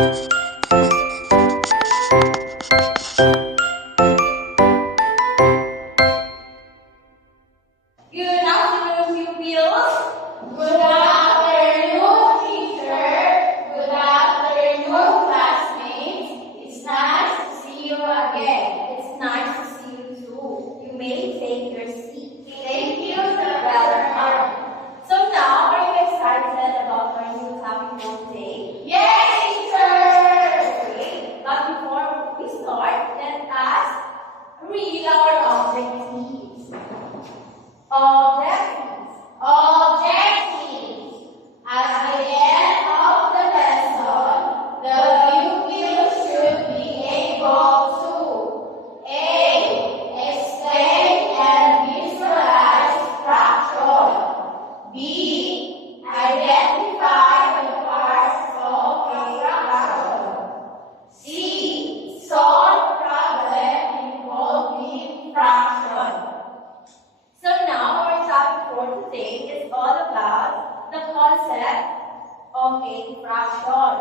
Good afternoon, pupils. Good afternoon, teacher. Good afternoon, classmates. It's nice to see you again. It's nice to see you too. You may take your seat. Thank you, sir. Welcome. So now, are you excited about our new topic for today? Yes, teacher. Okay. But before we start, let us read our objectives. Objectives. At the end of the lesson, the pupil should be able to A. Explain and visualize fraction. B. Identify the parts of a fraction. C. Solve problem involving fraction. So now, our topic for today is all about the concept of a fraction.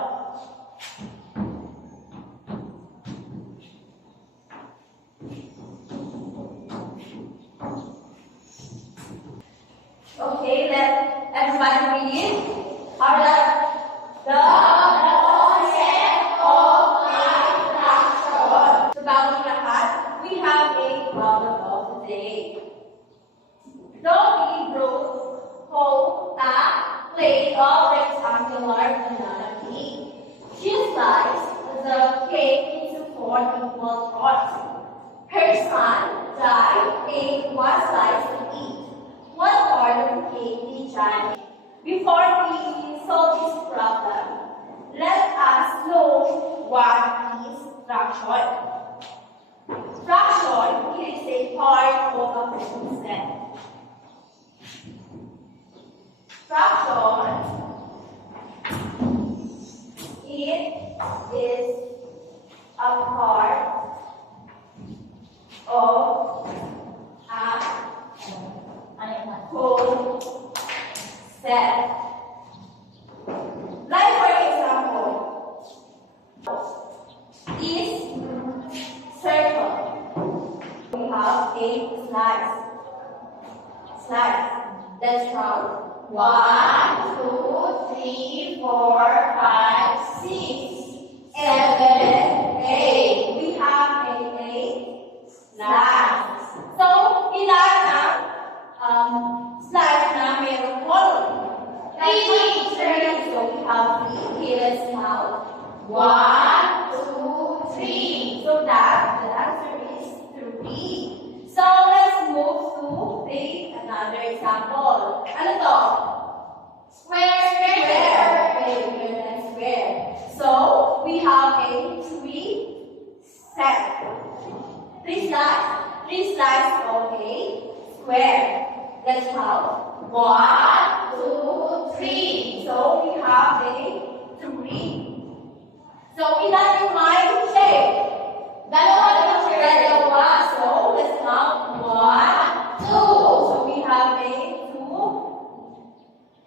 Okay, let everybody read. The concept of a fraction. So bago lahat, we have a problem of today. Doggy broke a plate of rectangular banana cake. She sliced the cake into 4 equal parts. Her son, Jai, ate one slice to eat. What part of the cake did Jai eat? Before we solve this problem, let us know what is fraction. Fraction is a part of a concept. Fraction, it is a part of a whole set. Like for example, this circle, we have a slice. That's round. 1, 2, 3, 4, 5, 6, 7, 8. We have a Slice. So, ilan ang slice na mayroong column? Three. So, we have 3. Okay, let's count. 1, 2, 3. So, that the answer is 3. So, let's move to another example. Ano to? Square. Okay, we're gonna square. So, we have a 3 set. 3 slices of a square. Let's count. 1, 2, 3. So, we have a 3. So, ilan yung may shape? Dalawa. So, let's count. 1, 2. So, we have a 2.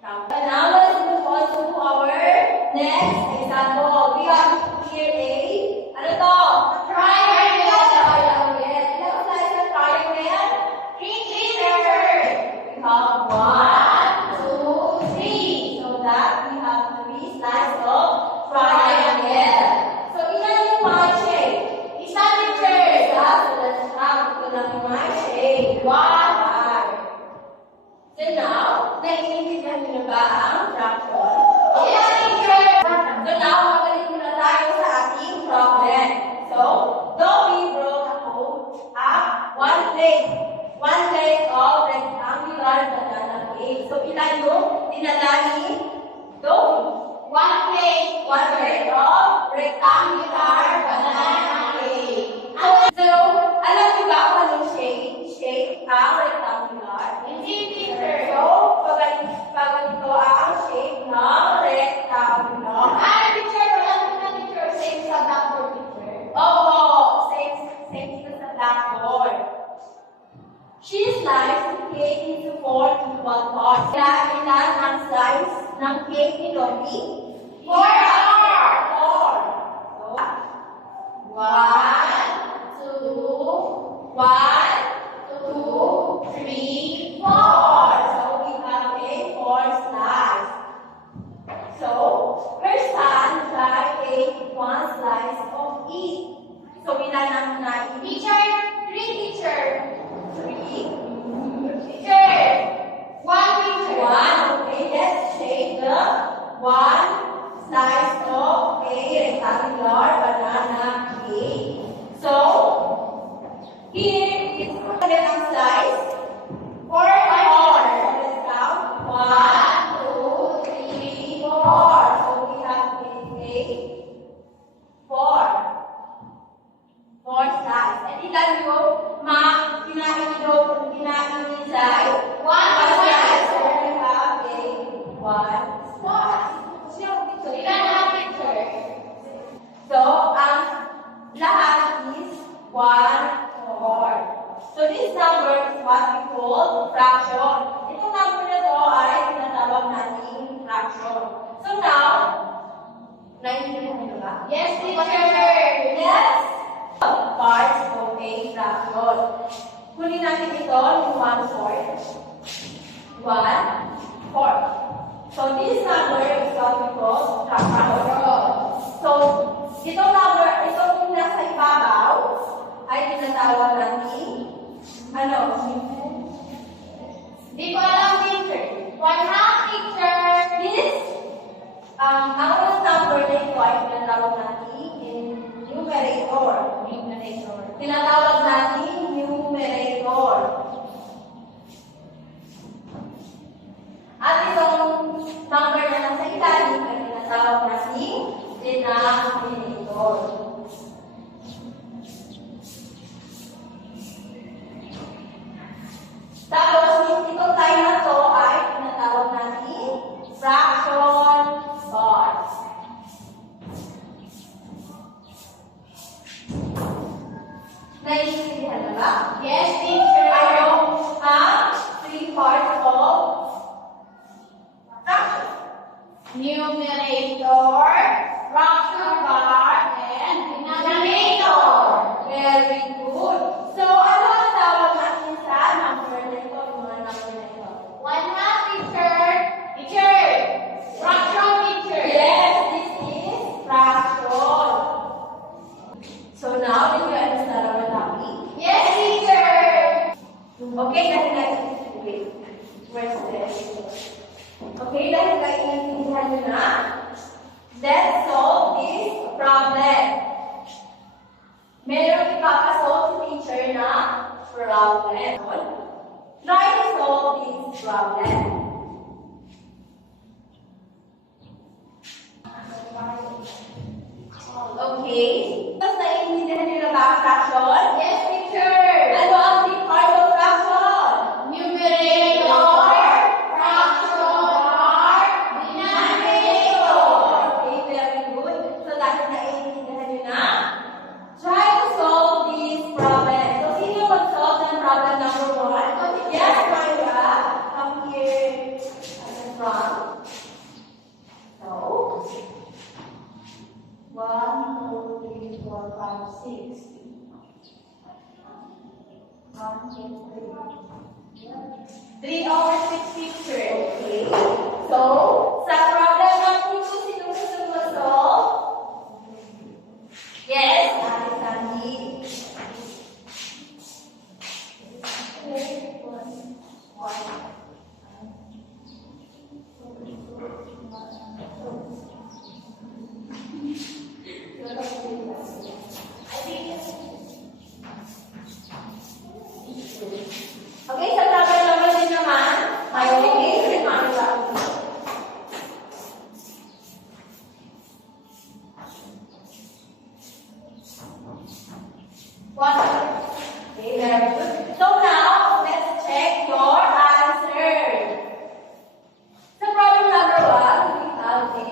And now, let's move on to our next example. We have here a, ano to? Triangle. Yes. Ilang slices ng triangle? 3 meters. We have 1, 2, 3. so that we have 3 slices of triangle. So, ilan yung my shape? Isa meters. So, let's count. Ito lang yung my shape. 1. So now, naiintindihan niyo na ba ang fraction? Yes, teacher. So now, magaling muna tayo sa ating problem. So, Dobby broke one plate of rectangular banana cake. So, ilan yung dinala ni Dobby? 1 plate. One plate of rectangular banana cake. So, alam niyo ba kung anong shape ang rectangular? Hindi, teacher. So, pag ito ang shape ng rectangular. Teacher, wala na teacher. Same sa blackboard, teacher. Oo, same dito sa blackboard. She sliced the cake into 4 equal parts. Ilan ang slice ng cake ni Dobby? 4. So, ilan ang nain? Teacher, 3 teacher. 3. Teacher, 1 teacher. 1. Okay, let's take the 1 slice of a rectangular banana cake. So, here is ulit ang slice. 4. Let's count. 1, 2, 3, 4. So, we have a 4. 4 slice. At ilan yung kinain ni Zai? 1 slice. slice. So, we have a 1 slice. Ilan ang teacher? So, ang lahat is 1/4. So, this number is what we call fraction. Itong number na to ay tinatawag nating fraction. So, now, naiintindihan niyo ba? Yes, teacher. Yes! Parts of a fraction. Kunin natin ito yung 1/4. 1/4. So, this number is what we call fraction. So, itong number, itong nasa ibabaw, ay tinatawag natin, ano? Di ko alam, teacher. 1/2 teacher. This, ang number na ito ay tinatawag natin in numerator. Tinatawag natin numerator. At itong number na nasa ilalim ay tinatawag natin denominator. Tapos, itong time na to ay tinatawag natin fraction parts. Naiintindihan na ba? Yes, teacher. Ano ang 3 parts of fraction? Numerator, fraction part, and denominator. Very good. So, ano ang tawag natin sa number na ito? Yung mga number na ito? 1/2 teacher. Teacher, fraction teacher. Yes, this is fraction. So, now, did you understand our topic? Yes, teacher. Okay, dahil wait. Where's this? Okay, dahil naiintindihan nyo na, let's solve this problem. Meron ipapasolve si teacher na problem. Try to solve this problem. Okay? Tapos naiintindihan nyo na ba ang fraction? Yes, teacher. Ano ang 3 parts of fraction? Numerator, fraction part, denominator. Okay, very good. So, dahil naiintindihan nyo na, try to solve this problem. So, sino mag-solve ng problem number 1? Yes, Maria. Come here at the front. So, 1, 2, 3, 4, 5, 6. 1, 2, 3. 3/6 teacher. Okay. So, sa problem number 2, sino gusto mag-solve? Yes, Ate Sandy. Okay, sa problem number din naman, may si Maria. What? Okay, very good. So now, let's check your answer. Sa problem number 1, we have a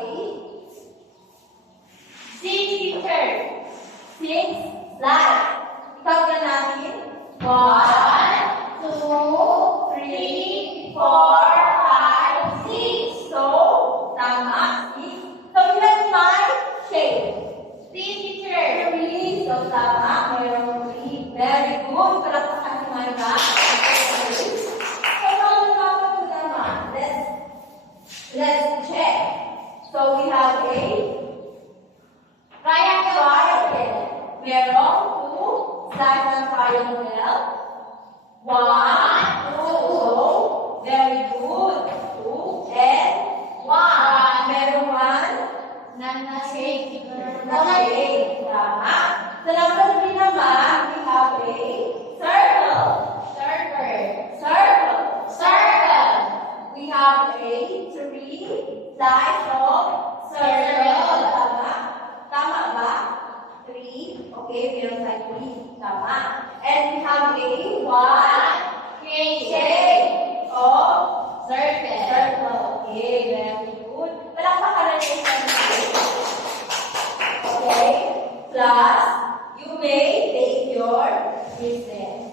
6 teacher. 6 slides. Count na natin. 1, 1, 2, 3, 4, 5, 6. So, tama. 6. So, ilan may shape? 3 teacher. 3. So, tama. Mayroong 3. Very good. Palakpakan si Maria. So, problem number 2 naman. Let's check. So, we have a Triangle. triangle. Merong triangle. 1, 2. Very good. 2 and 1. Meron 1 na shape. Tama. Sa number 3 naman, we have a circle. Circle. We have a 3 sides of circle. Tama? Tama ba? 3. Okay, meron tayo 3. Tama. And we have a 1 shape of circle. Okay, very good. Palakpakan natin yung okay. Plus, you may take your recess.